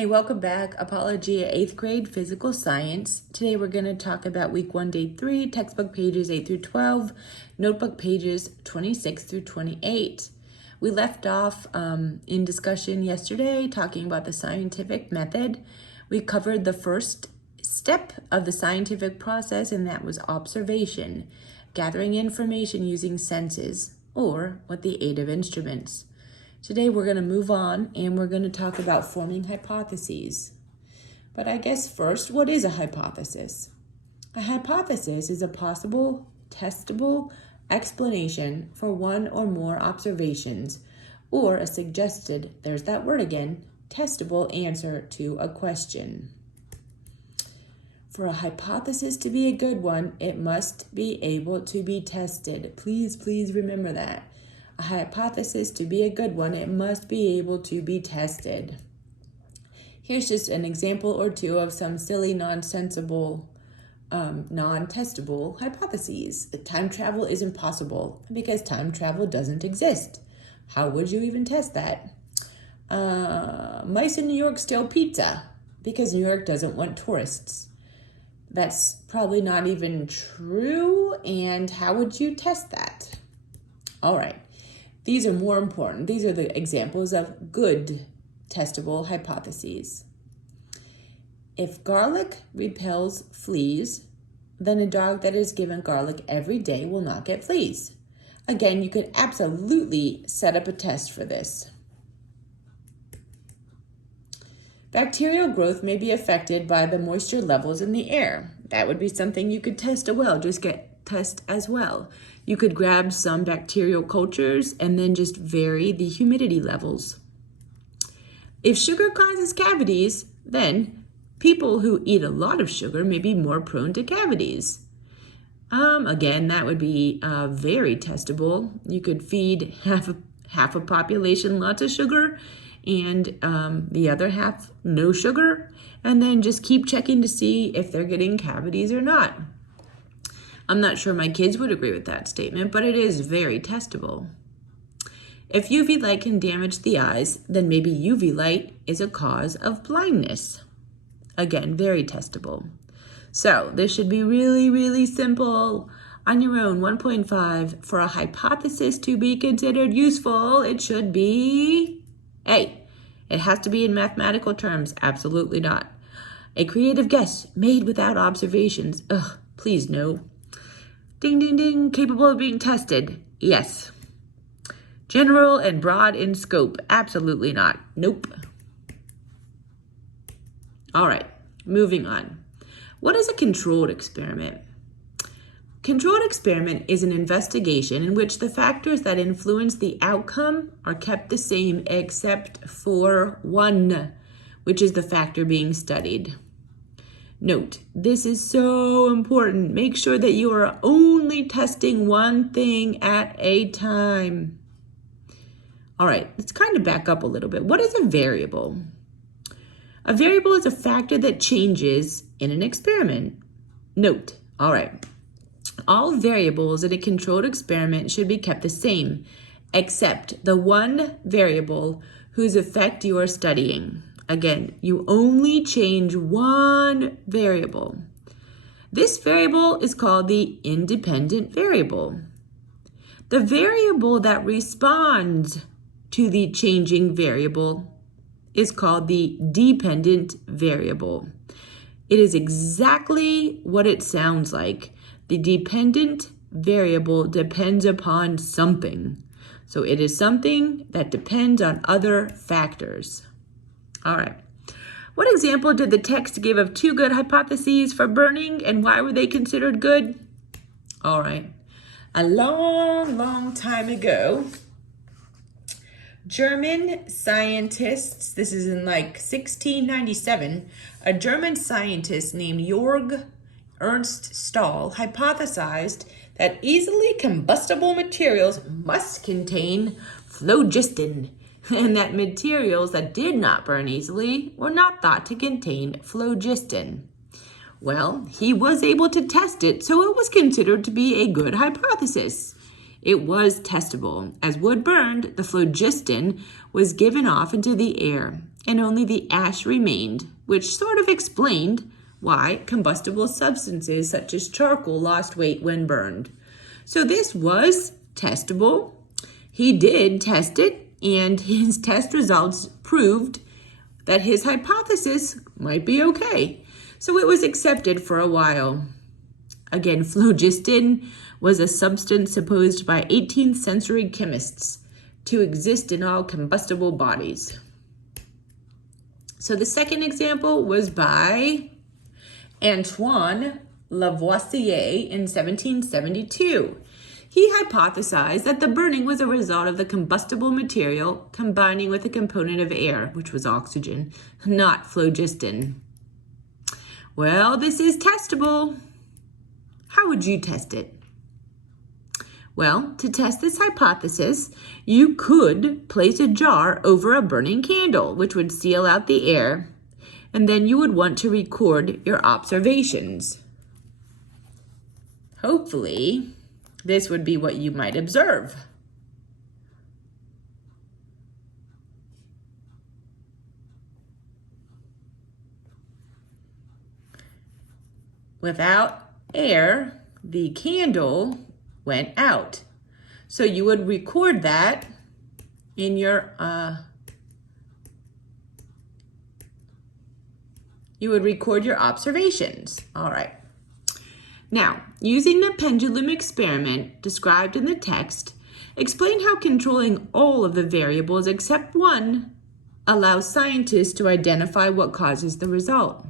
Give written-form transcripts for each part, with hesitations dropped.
Hey, welcome back. Apologia 8th grade physical science. Today we're going to talk about week 1, day 3, textbook pages 8 through 12, notebook pages 26 through 28. We left off in discussion yesterday talking about the scientific method. We covered the first step of the scientific process, and that was observation, gathering information using senses or with the aid of instruments. Today we're going to move on and we're going to talk about forming hypotheses. But I guess first, what is a hypothesis? A hypothesis is a possible, testable explanation for one or more observations, or a suggested, there's that word again, testable answer to a question. For a hypothesis to be a good one, it must be able to be tested. Please remember that. A hypothesis to be a good one, it must be able to be tested. Here's just an example or two of some silly, non-testable hypotheses. That time travel is impossible because time travel doesn't exist. How would you even test that? Mice in New York steal pizza because New York doesn't want tourists. That's probably not even true, and how would you test that? All right. These are more important. These are the examples of good testable hypotheses. If garlic repels fleas, then a dog that is given garlic every day will not get fleas. Again, you could absolutely set up a test for this. Bacterial growth may be affected by the moisture levels in the air. That would be something you could test as well. You could grab some bacterial cultures and then just vary the humidity levels. If sugar causes cavities, then people who eat a lot of sugar may be more prone to cavities. Again, that would be very testable. You could feed half a population lots of sugar and the other half no sugar, and then just keep checking to see if they're getting cavities or not. I'm not sure my kids would agree with that statement, but it is very testable. If UV light can damage the eyes, then maybe UV light is a cause of blindness. Again, very testable. So this should be really simple. On your own, 1.5, for a hypothesis to be considered useful, it should be A. It has to be in mathematical terms. Absolutely not. A creative guess made without observations. Ugh, please no. Ding, ding, ding, capable of being tested. Yes. General and broad in scope. Absolutely not. Nope. All right, moving on. What is a controlled experiment? Controlled experiment is an investigation in which the factors that influence the outcome are kept the same except for one, which is the factor being studied. Note, this is so important. Make sure that you are only testing one thing at a time. All right, let's kind of back up a little bit. What is a variable? A variable is a factor that changes in an experiment. Note, all right, all variables in a controlled experiment should be kept the same, except the one variable whose effect you are studying. Again, you only change one variable. This variable is called the independent variable. The variable that responds to the changing variable is called the dependent variable. It is exactly what it sounds like. The dependent variable depends upon something. So it is something that depends on other factors. All right. What example did the text give of two good hypotheses for burning, and why were they considered good? All right. A long time ago, German scientists, this is in like 1697, a German scientist named Georg Ernst Stahl hypothesized that easily combustible materials must contain phlogiston, and that materials that did not burn easily were not thought to contain phlogiston. Well, he was able to test it, so it was considered to be a good hypothesis. It was testable. As wood burned, the phlogiston was given off into the air, and only the ash remained, which sort of explained why combustible substances such as charcoal lost weight when burned. So this was testable. He did test it, and his test results proved that his hypothesis might be okay. So it was accepted for a while. Again, phlogiston was a substance supposed by 18th century chemists to exist in all combustible bodies. So the second example was by Antoine Lavoisier in 1772. He hypothesized that the burning was a result of the combustible material combining with a component of air, which was oxygen, not phlogiston. Well, this is testable. How would you test it? Well, to test this hypothesis, you could place a jar over a burning candle, which would seal out the air, and then you would want to record your observations. Hopefully, this would be what you might observe. Without air, the candle went out. So you would record that in your observations. All right. Now, using the pendulum experiment described in the text, explain how controlling all of the variables except one allows scientists to identify what causes the result.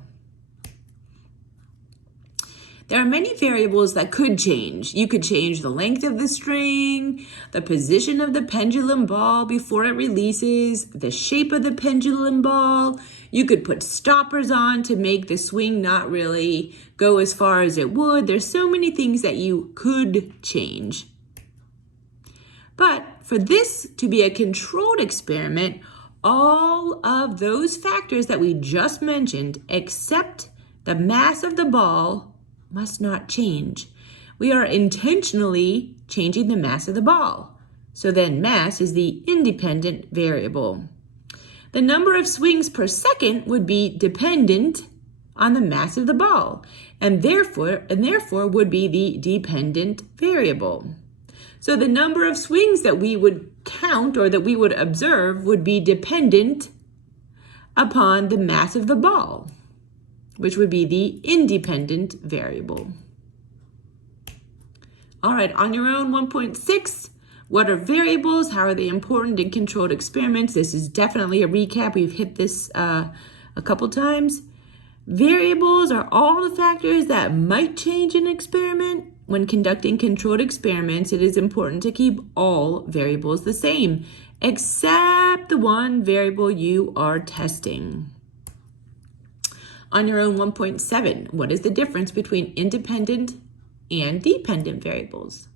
There are many variables that could change. You could change the length of the string, the position of the pendulum ball before it releases, the shape of the pendulum ball. You could put stoppers on to make the swing not really go as far as it would. There's so many things that you could change. But for this to be a controlled experiment, all of those factors that we just mentioned, except the mass of the ball, must not change. We are intentionally changing the mass of the ball. So then mass is the independent variable. The number of swings per second would be dependent on the mass of the ball, and therefore would be the dependent variable. So the number of swings that we would count or that we would observe would be dependent upon the mass of the ball, which would be the independent variable. All right, on your own 1.6, what are variables? How are they important in controlled experiments? This is definitely a recap. We've hit this a couple times. Variables are all the factors that might change an experiment. When conducting controlled experiments, it is important to keep all variables the same, except the one variable you are testing. On your own 1.7, what is the difference between independent and dependent variables?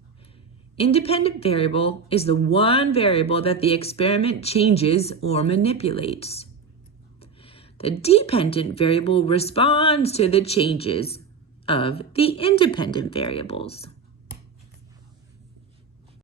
Independent variable is the one variable that the experiment changes or manipulates. The dependent variable responds to the changes of the independent variables.